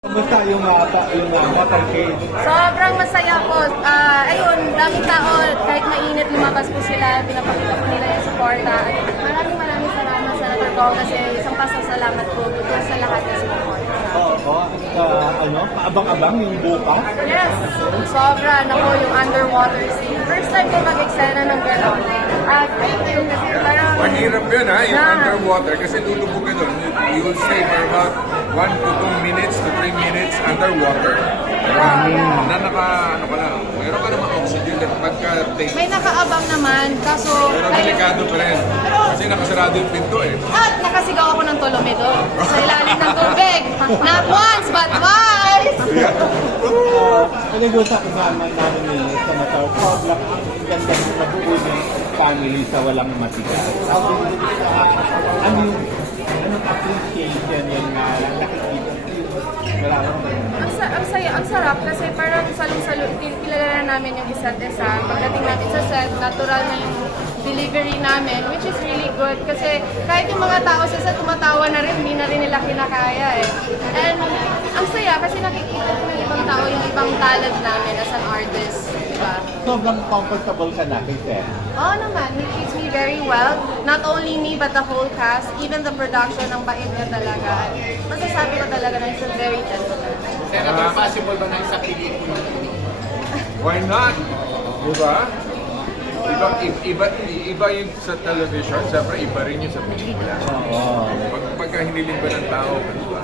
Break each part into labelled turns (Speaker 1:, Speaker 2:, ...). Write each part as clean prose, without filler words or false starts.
Speaker 1: Kumusta yung motorcade?
Speaker 2: Sobrang masaya po. Ayun, daming tao, kahit mainit, lumabas po sila, pinapakita po nila yung suporta. Maraming salamat sa Senator Bong kasi isang pasasalamat po sa lahat ng support.
Speaker 1: Kaabang-abang yung bukas?
Speaker 2: Yes, sobra na po yung underwater scene. First time ko mag-eksena ng gano'n. Thank you kasi parang...
Speaker 3: Mahirap yun ha, yung underwater kasi lulubog ka doon. You will stay for about 1 to 2 minutes to 3 minutes underwater. Na ano ka lang, mayroon ka naman oxygen at pagka-take.
Speaker 2: May nakaabang naman, kaso...
Speaker 3: Pero delikado pa rin. Kasi nakasarado yung pinto eh.
Speaker 2: At nakasigaw ako ng tolomedo sa ilalim ng tubig. Not once, but twice!
Speaker 1: Pinag-usapan namin ni Senator Cobb, ang ganda sa pag-uwi ng family sa walang matigas. Anong appreciation yung nakikita?
Speaker 2: Ang saya, ang sarap kasi parang salong-salo, kilala na namin yung isa't isa. Pagdating namin sa set, natural na yung delivery namin, which is really good kasi kahit yung mga tao sa set tumatawa na rin, hindi na rin nila kinakaya eh. And ang saya kasi nakikita ko ng ibang tao yung ibang talent namin as an artist, diba?
Speaker 1: Sobrang comfortable ka na kay Sen.
Speaker 2: Oo naman, he treats me very well. Not only me, but the whole cast, even the production, ang bait niya talaga. Masasabi ko talaga na he's a very gentleman.
Speaker 4: Senator, possible ba na sa pelikula mo?
Speaker 3: Why not? Diba? Iba yung sa television, siyempre iba rin yung sa pelikula.
Speaker 1: Oo.
Speaker 3: Pagka hiniling ba ng tao, diba?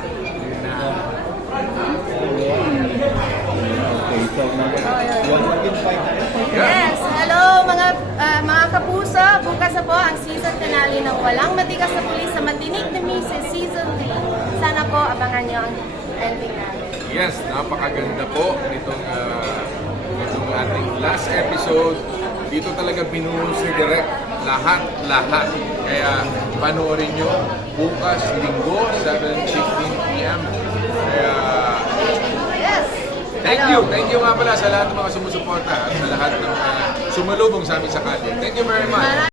Speaker 1: Okay, so maging fight na.
Speaker 2: Yes! Hello mga kapuso! Bukas na po ang season finale ng Walang Matigas na Pulis sa Matinig na Mises Season 3. Sana po abangan niyo ang ending namin.
Speaker 3: Yes, napakaganda po nitong ating last episode. Dito talaga binuhos ni Direk lahat. Kaya panoorin nyo bukas, linggo, 7:15 p.m. Kaya
Speaker 2: Yes!
Speaker 3: thank you nga pala sa lahat ng mga sumusuporta at sa lahat ng sumalubong sa amin sa kalye. Thank you very much.